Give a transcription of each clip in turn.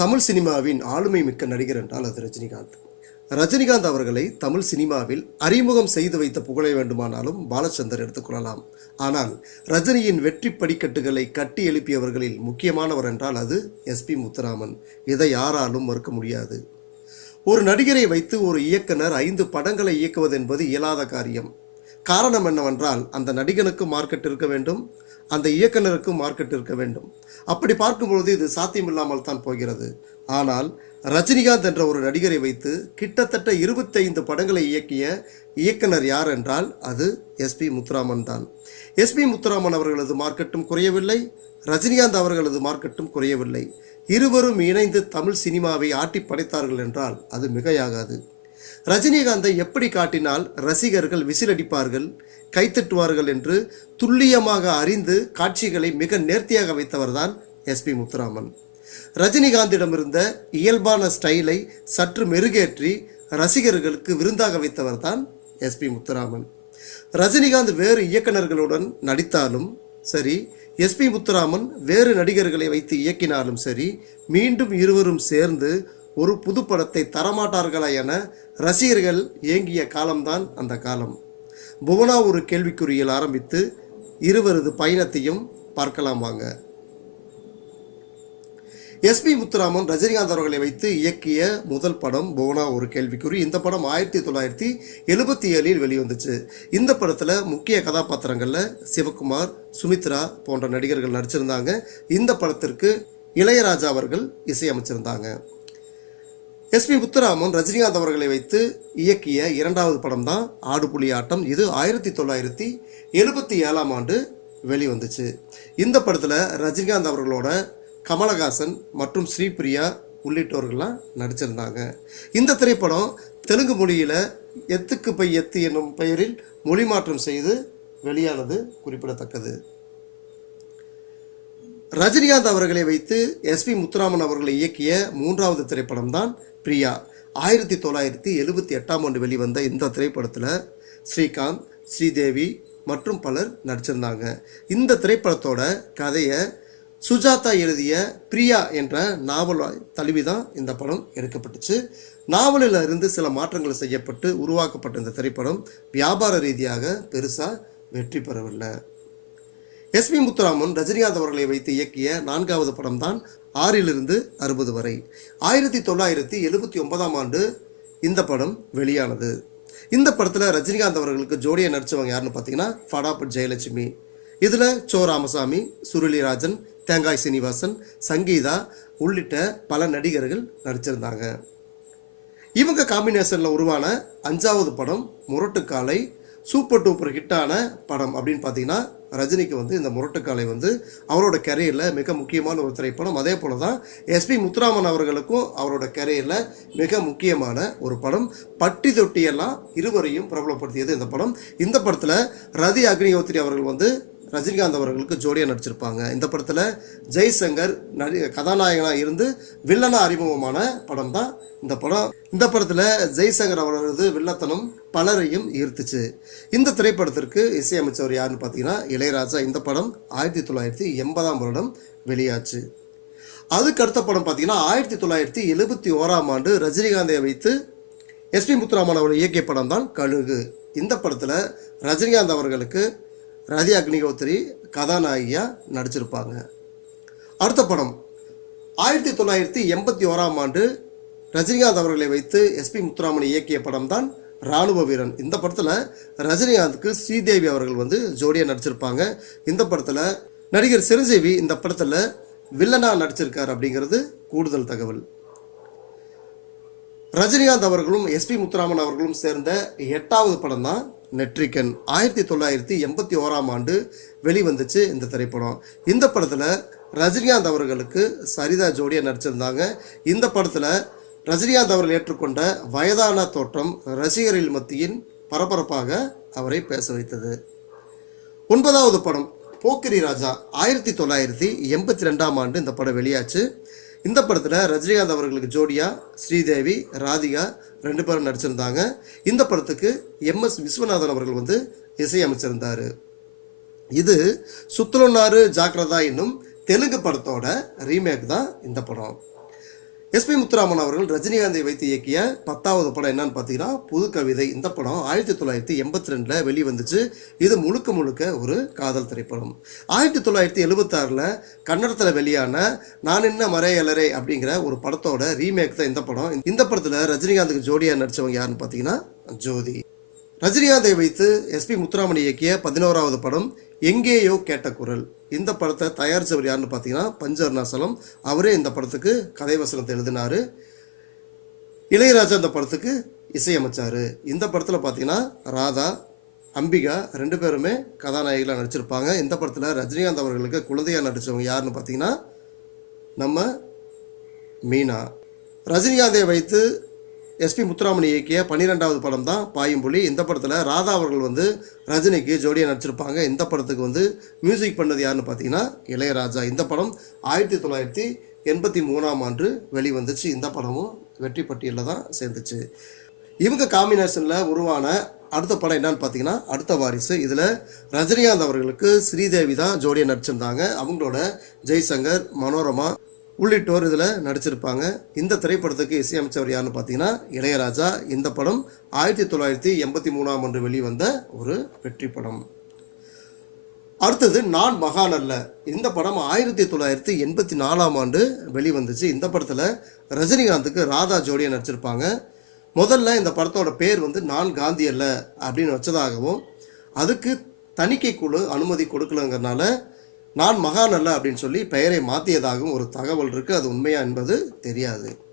தமிழ் சினிமாவின் ஆளுமை மிக்க நடிகர் என்றால் அது ரஜினிகாந்த். ரஜினிகாந்த் அவர்களை தமிழ் சினிமாவில் அறிமுகம் செய்து வைத்த புகழை வேண்டுமானாலும் பாலச்சந்தர் எடுத்துக்கொள்ளலாம் ஆனால் ரஜினியின் வெற்றி படிக்கட்டுகளை கட்டி எழுப்பியவர்களில் முக்கியமானவர் என்றால் அது எஸ்பி முத்துராமன். இதை யாராலும் மறுக்க முடியாது. ஒரு நடிகரை வைத்து ஒரு இயக்குனர் ஐந்து படங்களை இயக்குவது என்பது இயலாத காரியம். காரணம் என்னவென்றால் அந்த நடிகனுக்கு மார்க்கெட் இருக்க வேண்டும். அந்த இயக்குனருக்கும் மார்க்கெட் இருக்க வேண்டும். அப்படி பார்க்கும்பொழுது இது சாத்தியமில்லாமல் தான் போகிறது. ஆனால் ரஜினிகாந்த் என்ற ஒரு நடிகரை வைத்து கிட்டத்தட்ட இருபத்தைந்து படங்களை இயக்கிய இயக்குனர் யார் என்றால் அது எஸ்பி முத்துராமன் தான். எஸ்பி முத்துராமன் அவர்களது மார்க்கெட்டும் குறையவில்லை. ரஜினிகாந்த் அவர்களது மார்க்கெட்டும் குறையவில்லை. இருவரும் இணைந்து தமிழ் சினிமாவை ஆட்டி படைத்தார்கள் என்றால் அது மிகையாகாது. ரஜினிகாந்தை எப்படி காட்டினால் ரசிகர்கள் விசிலடிப்பார்கள். கைத்தட்டுவார்கள் என்று துல்லியமாக அறிந்து காட்சிகளை மிக நேர்த்தியாக வைத்தவர்தான் எஸ்பி முத்துராமன். ரஜினிகாந்திடமிருந்த இயல்பான ஸ்டைலை சற்று மெருகேற்றி ரசிகர்களுக்கு விருந்தாக வைத்தவர்தான் எஸ்பி முத்துராமன். ரஜினிகாந்த் வேறு இயக்குனர்களுடன் நடித்தாலும் சரி எஸ்பி முத்துராமன் வேறு நடிகர்களை வைத்து இயக்கினாலும் சரி மீண்டும் இருவரும் சேர்ந்து ஒரு புது படத்தை தரமாட்டார்களா என ரசிகர்கள் ஏங்கிய காலம்தான் அந்த காலம். புவனா ஒரு கேள்விக்குறியில் ஆரம்பித்து இருவரது பயணத்தையும் பார்க்கலாம் வாங்க. எஸ்பி முத்துராமன் ரஜினிகாந்த் அவர்களை வைத்து இயக்கிய முதல் படம் புவனா ஒரு கேள்விக்குறி. இந்த படம் ஆயிரத்தி தொள்ளாயிரத்தி எழுபத்தி ஏழில் வெளிவந்துச்சு. இந்த படத்தில் முக்கிய கதாபாத்திரங்களில் சிவகுமார் சுமித்ரா போன்ற நடிகர்கள் நடிச்சிருந்தாங்க. இந்த படத்திற்கு இளையராஜா அவர்கள் இசையமைச்சிருந்தாங்க. எஸ்பி முத்துராமன் ரஜினிகாந்த் அவர்களை வைத்து இயக்கிய இரண்டாவது படம் தான் ஆடுபுலி ஆட்டம். இது ஆயிரத்தி தொள்ளாயிரத்தி எழுபத்தி ஏழாம் ஆண்டு வெளிவந்துச்சு. இந்த படத்தில் ரஜினிகாந்த் அவர்களோட கமலஹாசன் மற்றும் ஸ்ரீபிரியா உள்ளிட்டோர்கள்லாம் நடிச்சிருந்தாங்க. இந்த திரைப்படம் தெலுங்கு மொழியில் எத்துக்கு பை எத்து என்னும் பெயரில் மொழி மாற்றம் செய்து வெளியானது குறிப்பிடத்தக்கது. ரஜினிகாந்த் அவர்களை வைத்து எஸ்பி முத்துராமன் அவர்களை இயக்கிய மூன்றாவது திரைப்படம் தான் பிரியா. ஆயிரத்தி தொள்ளாயிரத்தி எழுபத்தி எட்டாம் ஆண்டு வெளிவந்த இந்த திரைப்படத்தில் ஸ்ரீகாந்த் ஸ்ரீதேவி மற்றும் பலர் நடிச்சிருந்தாங்க. இந்த திரைப்படத்தோட கதையை சுஜாதா எழுதிய பிரியா என்ற நாவல் தழுவி தான் இந்த படம் எடுக்கப்பட்டுச்சு. நாவலில் இருந்து சில மாற்றங்கள் செய்யப்பட்டு உருவாக்கப்பட்ட இந்த திரைப்படம் வியாபார ரீதியாக பெருசாக வெற்றி பெறவில்லை. எஸ்பி முத்துராமன் ரஜினிகாந்த் அவர்களை வைத்து இயக்கிய நான்காவது படம் தான் ஆறிலிருந்து அறுபது வரை. ஆயிரத்தி தொள்ளாயிரத்தி எழுபத்தி ஒன்பதாம் ஆண்டு இந்த படம் வெளியானது. இந்த படத்தில் ரஜினிகாந்த் அவர்களுக்கு ஜோடியாக நடித்தவங்க யாருன்னு பார்த்தீங்கன்னா ஃபடாபட் ஜெயலட்சுமி. இதில் சோ ராமசாமி சுருளிராஜன் தேங்காய் சீனிவாசன் சங்கீதா உள்ளிட்ட பல நடிகர்கள் நடிச்சிருந்தாங்க. இவங்க காம்பினேஷனில் உருவான அஞ்சாவது படம் முரட்டுக்காலை சூப்பர் டூப்பர் ஹிட்டான படம் அப்படின்னு பார்த்தீங்கன்னா ரஜினிக்கு வந்து இந்த முரட்டுக்காலை வந்து அவரோட கரியரில் மிக முக்கியமான ஒரு திரைப்படம். அதே போல தான் எஸ்பி முத்துராமன் அவர்களுக்கும் அவரோட கரியரில் மிக முக்கியமான ஒரு படம். பட்டி தொட்டியெல்லாம் இருவரையும் பிரபலப்படுத்தியது இந்த படம். இந்த படத்தில் ரதி அக்னிஹோத்ரி அவர்கள் வந்து ரஜினிகாந்த் அவர்களுக்கு ஜோடியாக நடிச்சிருப்பாங்க. இந்த படத்தில் ஜெய்சங்கர் நடி கதாநாயகனாக இருந்து வில்லனாக அறிமுகமான படம் தான் இந்த படம். இந்த படத்தில் ஜெய்சங்கர் அவர்களது வில்லத்தனம் பலரையும் ஈர்த்துச்சு. இந்த திரைப்படத்திற்கு இசையமைச்சவர் யாருன்னு பார்த்தீங்கன்னா இளையராஜா. இந்த படம் ஆயிரத்தி தொள்ளாயிரத்தி எண்பதாம் வருடம் வெளியாச்சு. அதுக்கு அடுத்த படம் பார்த்தீங்கன்னா ஆயிரத்தி தொள்ளாயிரத்தி எழுபத்தி ஓராம் ஆண்டு ரஜினிகாந்தை வைத்து எஸ்பி முத்துராமன் அவர்கள் இயக்கிய படம் தான் கழுகு. இந்த படத்தில் ரஜினிகாந்த் அவர்களுக்கு ரதி அக்னிஹோத்ரி கதாநாயகியாக நடிச்சிருப்பாங்க. அடுத்த படம். ஆயிரத்தி தொள்ளாயிரத்தி எண்பத்தி ஓராம் ஆண்டு ரஜினிகாந்த் அவர்களை வைத்து எஸ்பி முத்துராமன் இயக்கிய படம் தான் ராணுவ வீரன். இந்த படத்தில் ரஜினிகாந்துக்கு ஸ்ரீதேவி அவர்கள் வந்து ஜோடியாக நடிச்சிருப்பாங்க. இந்த படத்தில் நடிகர் சிரஞ்சீவி இந்த படத்தில் வில்லனா நடிச்சிருக்கார் அப்படிங்கிறது கூடுதல் தகவல். ரஜினிகாந்த் அவர்களும் எஸ்பி முத்துராமன் அவர்களும் சேர்ந்த எட்டாவது படம் தான் நெட்ரிக்கன் ஆயிரத்தி தொள்ளாயிரத்தி எண்பத்தி ஓராம் ஆண்டு வெளிவந்துச்சு இந்த திரைப்படம். இந்த படத்தில் ரஜினிகாந்த் அவர்களுக்கு சரிதா ஜோடியாக நடிச்சிருந்தாங்க. இந்த படத்தில் ரஜினிகாந்த் அவர்கள் ஏற்றுக்கொண்ட வயதான தோற்றம் ரசிகர்கள் மத்தியின் பரபரப்பாக அவரை பேச வைத்தது. ஒன்பதாவது படம் போக்கிரி ராஜா. ஆயிரத்தி தொள்ளாயிரத்தி எண்பத்தி ரெண்டாம் ஆண்டு இந்த படம் வெளியாச்சு. இந்த படத்தில் ரஜினிகாந்த் அவர்களுக்கு ஜோடியா ஸ்ரீதேவி ராதிகா ரெண்டு பேரும் நடிச்சிருந்தாங்க. இந்த படத்துக்கு எம்எஸ் விஸ்வநாதன் அவர்கள் வந்து இசையமைச்சிருந்தார். இது சுத்தலொன்னாறு ஜாக்கிரதா என்னும் தெலுங்கு படத்தோட ரீமேக் தான் இந்த படம். எஸ்பி முத்துராமன் அவர்கள் ரஜினிகாந்தை வைத்து இயக்கிய பத்தாவது படம் என்னன்னு பார்த்தீங்கன்னா புது கவிதை. இந்த படம் ஆயிரத்தி தொள்ளாயிரத்தி எண்பத்தி ரெண்டில் வெளிவந்துச்சு. இது முழுக்க முழுக்க ஒரு காதல் திரைப்படம். ஆயிரத்தி தொள்ளாயிரத்தி எழுபத்தாறில் கன்னடத்தில் வெளியான நான் என்ன மறையலரே அப்படிங்கிற ஒரு படத்தோட ரீமேக் தான் இந்த படம். இந்த படத்தில் ரஜினிகாந்துக்கு ஜோடியாக நடித்தவங்க யாருன்னு பார்த்தீங்கன்னா ஜோதி. ரஜினிகாந்தை வைத்து எஸ்பி முத்துராமன் இயக்கிய பதினோராவது படம் எங்கேயோ கேட்ட குரல். இந்த படத்தை தயாரித்தவர் யாருன்னு பார்த்தீங்கன்னா பஞ்ச அருணாசலம் அவரே இந்த படத்துக்கு கதை வசனத்தை எழுதினார். இளையராஜா இந்த படத்துக்கு இசையமைச்சார். இந்த படத்தில் பார்த்தீங்கன்னா ராதா அம்பிகா ரெண்டு பேருமே கதாநாயகிகளாக நடிச்சிருப்பாங்க. இந்த படத்தில் ரஜினிகாந்த் அவர்களுக்கு குழந்தையாக நடித்தவங்க யாருன்னு பார்த்தீங்கன்னா நம்ம மீனா. ரஜினிகாந்தை வைத்து எஸ்பி முத்துராமன் இயக்கிய பன்னிரெண்டாவது படம் தான் பாயும்புலி இந்த படத்தில் ராதா அவர்கள் வந்து ரஜினிக்கு ஜோடியாக நடிச்சிருப்பாங்க. இந்த படத்துக்கு வந்து மியூசிக் பண்ணது யாருன்னு பார்த்தீங்கன்னா இளையராஜா. இந்த படம் ஆயிரத்தி தொள்ளாயிரத்தி எண்பத்தி மூணாம் ஆண்டு வெளிவந்துச்சு. இந்த படமும் வெற்றி பட்டியலில் தான் சேர்ந்துச்சு. இவங்க காம்பினேஷனில் உருவான அடுத்த படம் என்னன்னு பார்த்தீங்கன்னா அடுத்த வாரிசு. இதில் ரஜினிகாந்த் அவர்களுக்கு ஸ்ரீதேவி தான் ஜோடியாக நடிச்சிருந்தாங்க. அவங்களோட ஜெய்சங்கர் மனோரமா உள்ளிட்டோர் இதில் நடிச்சிருப்பாங்க. இந்த திரைப்படத்துக்கு இசையமைச்சவர் யாருன்னு பார்த்தீங்கன்னா இளையராஜா. இந்த படம் ஆயிரத்தி தொள்ளாயிரத்தி எண்பத்தி மூணாம் ஆண்டு வெளிவந்த ஒரு வெற்றி படம். அடுத்தது நான் மகான் அல்ல. இந்த படம் ஆயிரத்தி தொள்ளாயிரத்தி எண்பத்தி நாலாம் ஆண்டு வெளிவந்துச்சு. இந்த படத்தில் ரஜினிகாந்துக்கு ராதா ஜோடியாக நடிச்சிருப்பாங்க. முதல்ல இந்த படத்தோட பேர் வந்து நான் காந்தி அல்ல அப்படின்னு வச்சதாகவும் அதுக்கு தணிக்கை குழு அனுமதி கொடுக்கலங்கிறனால நான் மகான் அல்ல அப்படின்னு சொல்லி பெயரை மாற்றியதாகவும் ஒரு தகவல் இருக்குது அது உண்மையா என்பது தெரியாது.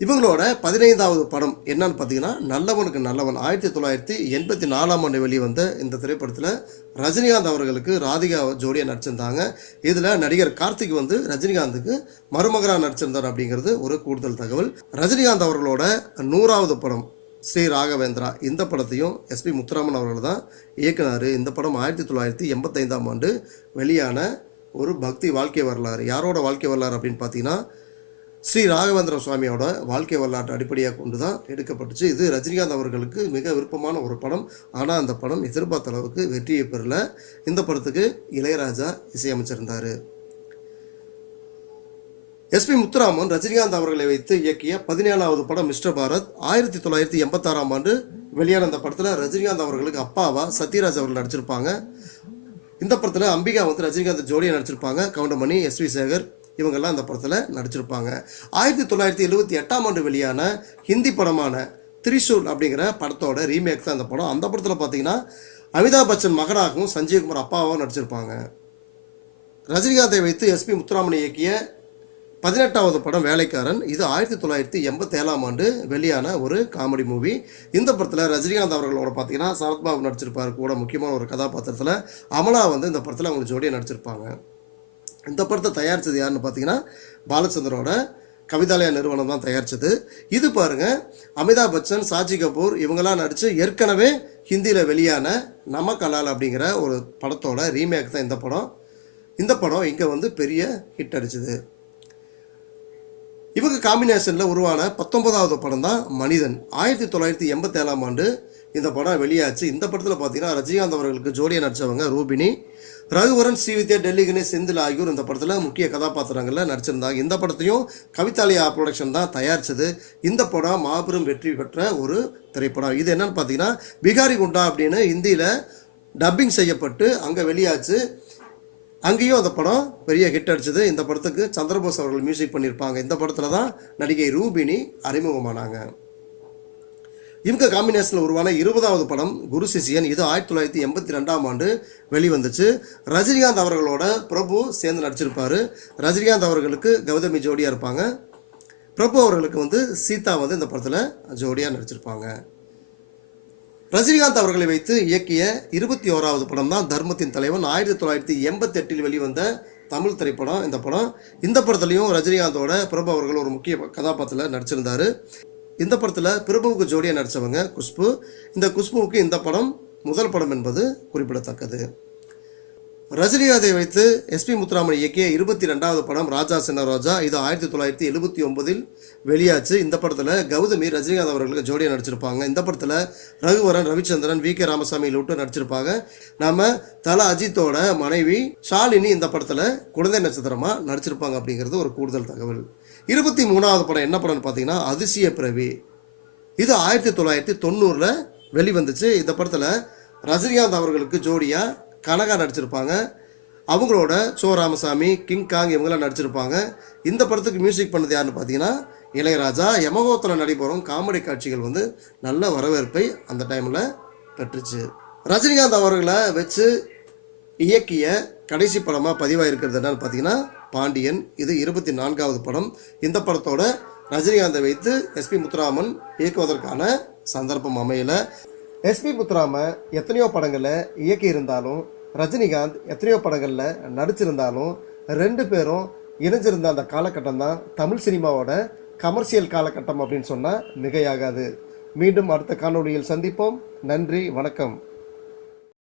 இவங்களோட பதினைந்தாவது படம் என்னன்னு பார்த்தீங்கன்னா நல்லவனுக்கு நல்லவன். ஆயிரத்தி தொள்ளாயிரத்தி எண்பத்தி நாலாம் ஆண்டு வெளிவந்த இந்த திரைப்படத்தில் ரஜினிகாந்த் அவர்களுக்கு ராதிகா ஜோடியாக நடிச்சிருந்தாங்க. இதில் நடிகர் கார்த்திக் வந்து ரஜினிகாந்துக்கு மருமகராக நடிச்சிருந்தார் அப்படிங்கிறது ஒரு கூடுதல் தகவல். ரஜினிகாந்த் அவர்களோட நூறாவது படம் ஸ்ரீ ராகவேந்திரா. இந்த படத்தையும் எஸ்பி முத்துராமன் அவர்கள் தான் இயக்குனார். இந்த படம் ஆயிரத்தி தொள்ளாயிரத்தி எண்பத்தைந்தாம் ஆண்டு வெளியான ஒரு பக்தி வாழ்க்கை வரலாறு. யாரோட வாழ்க்கை வரலாறு அப்படின்னு பார்த்தீங்கன்னா ஸ்ரீ ராகவேந்திர சுவாமியோட வாழ்க்கை வரலாற்றை அடிப்படையாக கொண்டு தான் எடுக்கப்பட்டுச்சு. இது ரஜினிகாந்த் அவர்களுக்கு மிக விருப்பமான ஒரு படம். ஆனால் அந்த படம் எதிர்பார்த்த அளவுக்கு வெற்றியை பெறல. இந்த படத்துக்கு இளையராஜா இசையமைச்சிருந்தார். எஸ்பி முத்துராமன் ரஜினிகாந்த் அவர்களை வைத்து இயக்கிய பதினேழாவது படம் மிஸ்டர் பாரத். ஆயிரத்தி தொள்ளாயிரத்தி எண்பத்தாறாம் ஆண்டு வெளியான அந்த படத்தில் ரஜினிகாந்த் அவர்களுக்கு அப்பாவா சத்யராஜ் அவர்கள் நடிச்சிருப்பாங்க. இந்த படத்தில் அம்பிகா வந்து ரஜினிகாந்த் ஜோடியாக நடிச்சிருப்பாங்க. கவுண்டமணி எஸ் வி சேகர் இவங்கெல்லாம் அந்த படத்தில் நடிச்சிருப்பாங்க. ஆயிரத்தி தொள்ளாயிரத்தி எழுபத்தி எட்டாம் ஆண்டு வெளியான ஹிந்தி படமான திரிசூல் அப்படிங்கிற படத்தோட ரீமேக் தான் அந்த படம். அந்த படத்தில் பார்த்தீங்கன்னா அமிதாப் பச்சன் மகனாகவும் சஞ்சீவ்குமார் அப்பாவாகவும் நடிச்சிருப்பாங்க. ரஜினிகாந்தை வைத்து எஸ்பி முத்துராமன் இயக்கிய பதினெட்டாவது படம் வேலைக்காரன். இது ஆயிரத்தி தொள்ளாயிரத்தி எண்பத்தேழாம் ஆண்டு வெளியான ஒரு காமெடி மூவி. இந்த படத்தில் ரஜினிகாந்த் அவர்களோட பார்த்தீங்கன்னா சரத்பாபு நடிச்சிருப்பார் கூட முக்கியமான ஒரு கதாபாத்திரத்தில். அமலா வந்து இந்த படத்தில் அவங்க ஜோடியாக நடிச்சிருப்பாங்க. இந்த படத்தை தயாரித்தது யாருன்னு பார்த்தீங்கன்னா பாலச்சந்தரோட கவிதாலயா நிறுவனம் தான் தயாரித்தது இது பாருங்கள் அமிதாப் பச்சன் சாஜி கபூர் இவங்கெல்லாம் நடித்து ஏற்கனவே ஹிந்தியில் வெளியான நமக்கலால் அப்படிங்கிற ஒரு படத்தோட ரீமேக் தான் இந்த படம். இந்த படம் இங்கே வந்து பெரிய ஹிட் அடிச்சுது. இவங்க காம்பினேஷனில் உருவான பத்தொன்பதாவது படம் தான் மனிதன். ஆயிரத்தி தொள்ளாயிரத்தி எண்பத்தேழாம் ஆண்டு இந்த படம் வெளியாச்சு. இந்த படத்தில் பார்த்தீங்கன்னா ரஜினிகாந்த் அவர்களுக்கு ஜோடியாக நடித்தவங்க ரூபினி ரகுவரன் ஸ்ரீவித்யா டெல்லி கணேஷ் செந்தில் ஆகியோர் இந்த படத்தில் முக்கிய கதாபாத்திரங்களில் நடிச்சிருந்தாங்க. இந்த படத்தையும் கவிதாலயா ப்ரொடக்ஷன் தான் தயாரித்தது இந்த படம் மாபெரும் வெற்றி பெற்ற ஒரு திரைப்படம். இது என்னன்னு பார்த்தீங்கன்னா பிகாரி குண்டா அப்படின்னு ஹிந்தியில் டப்பிங் செய்யப்பட்டு அங்கே வெளியாச்சு. அங்கேயும் அந்த படம் பெரிய ஹிட் அடிச்சது. இந்த படத்துக்கு சந்திரபோஸ் அவர்கள் மியூசிக் பண்ணியிருப்பாங்க. இந்த படத்தில் தான் நடிகை ரூபினி அறிமுகமானாங்க. இவங்க காம்பினேஷனில் உருவான இருபதாவது படம் குரு சிசியன். இது ஆயிரத்தி தொள்ளாயிரத்தி எண்பத்தி ரெண்டாம் ஆண்டு வெளிவந்துச்சு. ரஜினிகாந்த் அவர்களோட பிரபு சேர்ந்து நடிச்சிருப்பார். ரஜினிகாந்த் அவர்களுக்கு கௌதமி ஜோடியாக இருப்பாங்க. பிரபு அவர்களுக்கு வந்து சீதா வந்து இந்த படத்தில் ஜோடியாக நடிச்சிருப்பாங்க. ரஜினிகாந்த் அவர்களை வைத்து இயக்கிய இருபத்தி ஓராவது படம் தான் தர்மத்தின் தலைவன். ஆயிரத்தி தொள்ளாயிரத்தி எண்பத்தி எட்டில் வெளிவந்த தமிழ் திரைப்படம் இந்த படம். இந்த படத்துலையும் ரஜினிகாந்தோட பிரபு அவர்கள் ஒரு முக்கிய கதாபாத்திரத்தில் நடிச்சிருந்தார். இந்த படத்தில் பிரபுவுக்கு ஜோடியாக நடித்தவங்க குஷ்பு. இந்த குஷ்புவுக்கு இந்த படம் முதல் படம் என்பது குறிப்பிடத்தக்கது. ரஜினிகாந்தை வைத்து எஸ்பி முத்துராமன் இயக்கிய இருபத்தி ரெண்டாவது படம் ராஜா சின்ன ரோஜா. இது ஆயிரத்தி தொள்ளாயிரத்தி எழுபத்தி ஒன்பதில் வெளியாச்சு. இந்த படத்தில் கௌதமி ரஜினிகாந்த் அவர்களுக்கு ஜோடியாக நடிச்சிருப்பாங்க. இந்த படத்தில் ரகுவரன் ரவிச்சந்திரன் வி கே ராமசாமி லூட்டு நடிச்சிருப்பாங்க. நம்ம தல அஜித்தோட மனைவி ஷாலினி இந்த படத்தில் குழந்தை நட்சத்திரமாக நடிச்சிருப்பாங்க அப்படிங்கிறது ஒரு கூடுதல் தகவல். இருபத்தி மூணாவது படம் என்ன படம்னு பார்த்தீங்கன்னா அதிசய பிறவி இது ஆயிரத்தி தொள்ளாயிரத்தி தொண்ணூறில் வெளிவந்துச்சு. இந்த படத்தில் ரஜினிகாந்த் அவர்களுக்கு ஜோடியாக கனகா நடிச்சிருப்பாங்க. அவங்களோட சோ ராமசாமி கிங் காங் இவங்கெல்லாம் நடிச்சிருப்பாங்க. இந்த படத்துக்கு மியூசிக் பண்ணது யாருன்னு பார்த்தீங்கன்னா இளையராஜா. யமகோத்தில் நடைபெறும் காமெடி காட்சிகள் வந்து நல்ல வரவேற்பை அந்த டைமில் பெற்றுச்சு. ரஜினிகாந்த் அவர்களை வச்சு இயக்கிய கடைசி படமாக பதிவாயிருக்கிறது என்னன்னு பார்த்தீங்கன்னா பாண்டியன். இது இருபத்தி நான்காவது படம். இந்த படத்தோட ரஜினிகாந்தை வைத்து எஸ்பி முத்துராமன் இயக்குவதற்கான சந்தர்ப்பம் அமையலை. எஸ்பி முத்துராம எத்தனையோ படங்களை இயக்கி இருந்தாலும் ரஜினிகாந்த் எத்தனையோ படங்களில் நடிச்சிருந்தாலும் ரெண்டு பேரும் இணைஞ்சிருந்த அந்த காலகட்டம் தான் தமிழ் சினிமாவோட கமர்ஷியல் காலகட்டம் அப்படின்னு சொன்னால் மிகையாகாது. மீண்டும் அடுத்த காணொளியில் சந்திப்போம். நன்றி வணக்கம்.